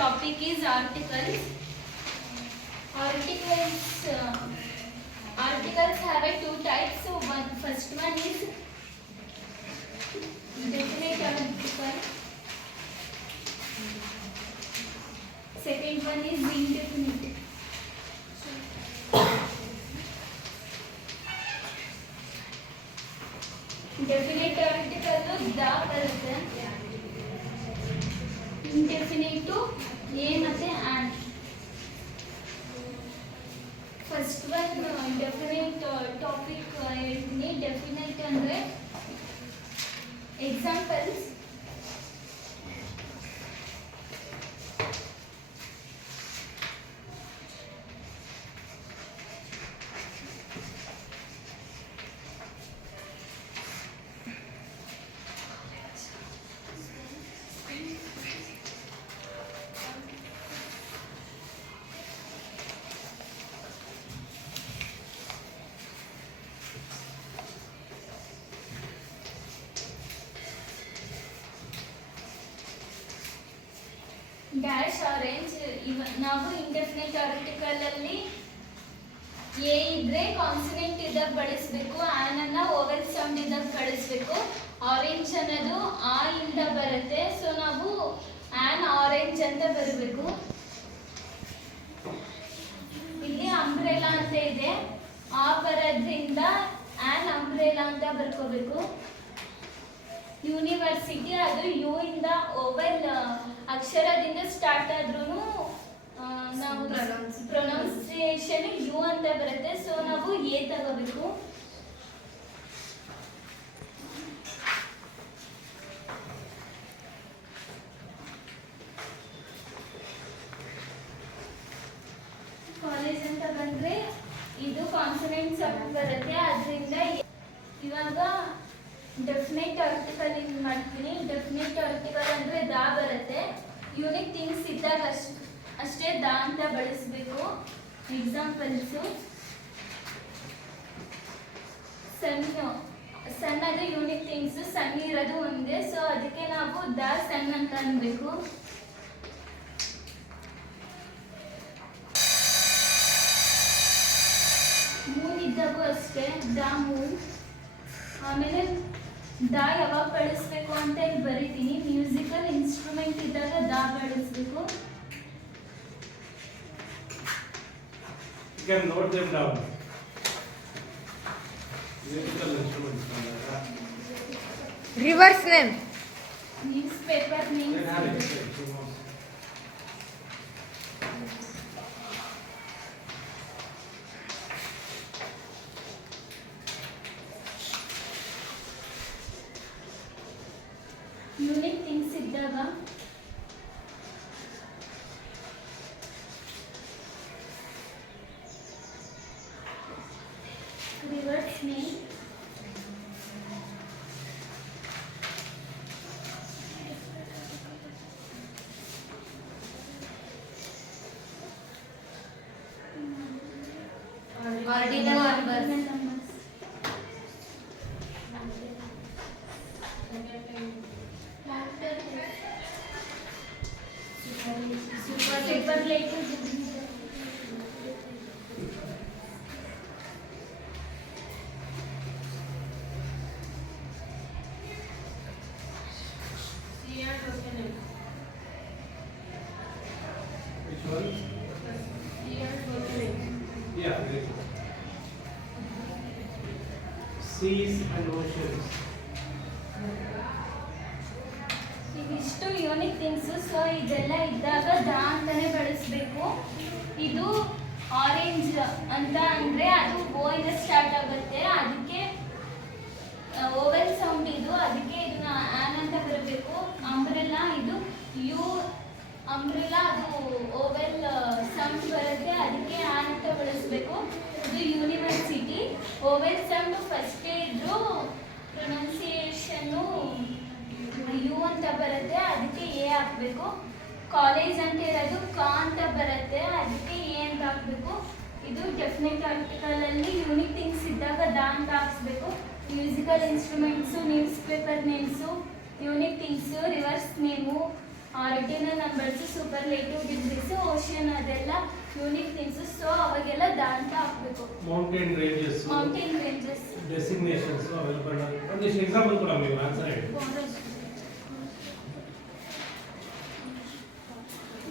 topic is articles. Articles have two types. So first one is definite article. Second one is indefinite. Definite article da ಬರುತ್ತೆ. Indefinite a ಮತ್ತೆ an. First one definite topic ಹೇಳ್ತೀನಿ. Definite ಅಂದ್ರೆ examples. Dash orange. ನಾವು indefinite article ಅಲ್ಲಿ A ಇದ್ರೆ consonant ಇದ್ದಾಗ ಬಳಸಬೇಕು, on ಅನ್ನ ಓವೆಲ್ ಸೌಂಡ್ ಇದ್ದಾಗ ಬಳಸಬೇಕು. ಆರೆಂಜ್ ಅನ್ನೋದು ಆ ಇಂದ ಬರುತ್ತೆ, ಸೊ ನಾವು ಆನ್ ಆರೆಂಜ್ ಅಂತ ಬರಬೇಕು. ಇಲ್ಲಿ ಅಂಬ್ರೆಲಾ ಅಂತ ಇದೆ, ಆ ಬರೋದ್ರಿಂದ ಆನ್ ಅಂಬ್ರೆಲಾ ಅಂತ ಬರ್ಕೋಬೇಕು. ಯೂನಿವರ್ಸಿಟಿ ಅದು ಯು ಇಂದ ಓವೆಲ್ ಅಕ್ಷರದಿಂದ ಸ್ಟಾರ್ಟ್ ಆದ್ರೂ ನಾವು ಪ್ರೊನೌನ್ಸಿಯೇಷನ್ ಯು ಅಂತ ಬರುತ್ತೆ, ಸೊ ನಾವು ಎ ತಗೋಬೇಕು. ಕಾಲೇಜ್ ಅಂತ ಬಂದ್ರೆ ಇದು ಕಾನ್ಸನೆಂಟ್ ಸೌಂಡ್ ಬರುತ್ತೆ, ಅದರಿಂದ ಇವಾಗ ಡೆಫಿನೆಟ್ ಆರ್ಟಿಕಲ್ ಇನ್ ಮಾಡ್ತೀನಿ. ಡೆಫಿನೆಟ್ ಆರ್ಟಿಕಲ್ ಅಂದ್ರೆ ದಾ ಬರುತ್ತೆ. ಯೂನಿಕ್ ಥಿಂಗ್ಸ್ ಇದ್ದಾಗ ಅಷ್ಟೇ ದಾ ಅಂತ ಬಳಸಬೇಕು. ಎಕ್ಸಾಂಪಲ್ಸು ಸಣ್ಣ ಅದು ಯೂನಿಕ್ ಥಿಂಗ್ಸ್, ಸಣ್ಣ ಇರೋದು ಒಂದೇ, ಸೊ ಅದಕ್ಕೆ ನಾವು ದ ಸಣ್ಣ ಅಂತ ಅನ್ಬೇಕು. ಮೂನ್ ಇದ್ದಾಗೂ ಅಷ್ಟೇ ದ ಮೂನ್. ಆಮೇಲೆ ದಾ ಯಾವಾಗ ಬಳಸಬೇಕು ಅಂತ ಇಲ್ಲಿ ಬರೀತೀನಿ. ಮ್ಯೂಸಿಕಲ್ ಇನ್ಸ್ಟ್ರೂಮೆಂಟ್ ಇದ್ದಾಗ ದಾ ಬಳಸಬೇಕು. You can note them down. Musical instruments. Reverse name. Newspaper names. Then have it. Unique things ಇದ್ದಾಗ rivers name. Ordinal numbers. Superlative. Which one? Yeah, very good. Seas and oceans. ಇವಿಷ್ಟು unique things, so ಇದೆಲ್ಲ ಇದ್ದಾಗ ದಾ ಅಂತಾನೆ ಬಳಸಬೇಕು. ಇದು orange ಅಂತ ಅಂದ್ರೆ ಅದು ಓ ಇಂದ ಸ್ಟಾರ್ಟ್ ಆಗುತ್ತೆ, ಅದಕ್ಕೆ ಓವೆಲ್ ಸೌಂಡ್ ಇದು, ಅದಕ್ಕೆ ಇದನ್ನ ಆನ್ ಅಂತ ಬರಬೇಕು. ಅಂಬ್ರೆಲಾ ಇದು ಯು ಅಂಬ್ರೆಲಾ, ಅದು ಓವೆಲ್ ಸೌಂಡ್ ಬರುತ್ತೆ, ಅದಕ್ಕೆ ಆನ್ ಅಂತ ಬಳಸಬೇಕು. ಇದು ಯೂನಿವರ್ಸಿಟಿ, ಓವೆಲ್ ಸೌಂಡ್ ಫಸ್ಟೇ ಇದ್ರು ಪ್ರೊನೌನ್ಸಿಯೇಷನ್ನು ಯು ಅಂತ ಬರುತ್ತೆ, ಅದಕ್ಕೆ ಎ ಹಾಕಬೇಕು. ಕಾಲೇಜ್ ಅಂತ ಇರೋದು ಕಾ ಅಂತ ಬರುತ್ತೆ, ಅದಕ್ಕೆ ಎ ಅಂತ ಹಾಕಬೇಕು. ಇದು ಡೆಫಿನೆಟ್ ಆರ್ಟಿಕಲ್ ಅಲ್ಲಿ ಯೂನಿಕ್ ಥಿಂಗ್ಸ್ ಇದ್ದಾಗ ದಾ ಅಂತ ಹಾಕ್ಸ್ಬೇಕು. Musical instruments, newspaper names, unique things, rivers name, ordinal numbers, superlative degrees, ocean ಅದೆಲ್ಲ ಯೂನಿಕ್ ಥಿಂಗ್ಸ್. ಸೊ ಅವಾಗೆಲ್ಲ ದ ಅಂತ ಹಾಕ್ಬೇಕು. Mountain ranges, mountain ranges. Designations ಅವೆಲ್ಲ ಒಂದಿಷ್ಟು ಎಕ್ಸಾಂಪಲ್ ಕೂಡ ನೀವು ಆನ್ಸರ್ ಹೇಳಿ.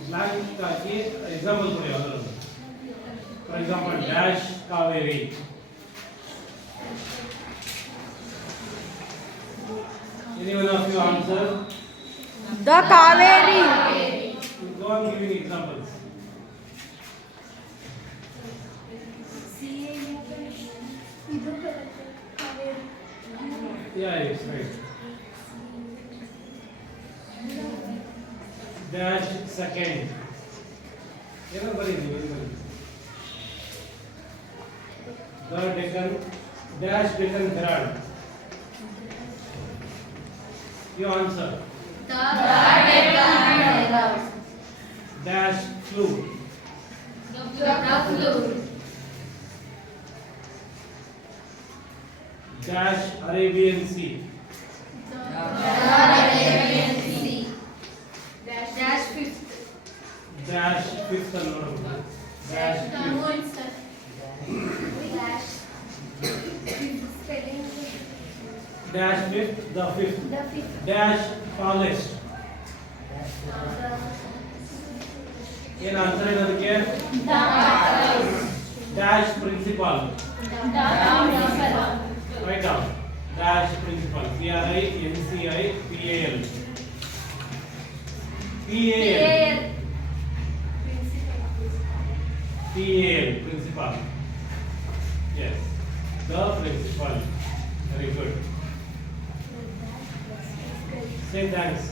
ಬ್ಲಾಂಕ್ ಹಾಕಿ ಎಕ್ಸಾಂಪಲ್ ಕೊಡಿ ಯಾವ್ದಾದ್ರು. For example dash Kaveri. Anyone of you answer? The Kaveri. Go on giving examples. ಇದು ಬರುತ್ತೆ Kaveri. Yeah, yes, right. Dash second. ಏನೋ ಬರೀರಿ ನೀವು ಬರೀರಿ. The Deccan dash Deccan Herald. You answer. The Deccan. Dash flute. The flute. Dash Arabian Sea. The Arabian Sea. Dash fifth. Dash fifth and ನೋಡೋದು. Dash fifth. Dash fifth, the fifth. The fifth. Dash tallest. ಏನು answer ಏನದಕ್ಕೆ? Dash principal. Write down. Dash principal. Principal. Principal. Yes. The principal. Very good. Say thanks.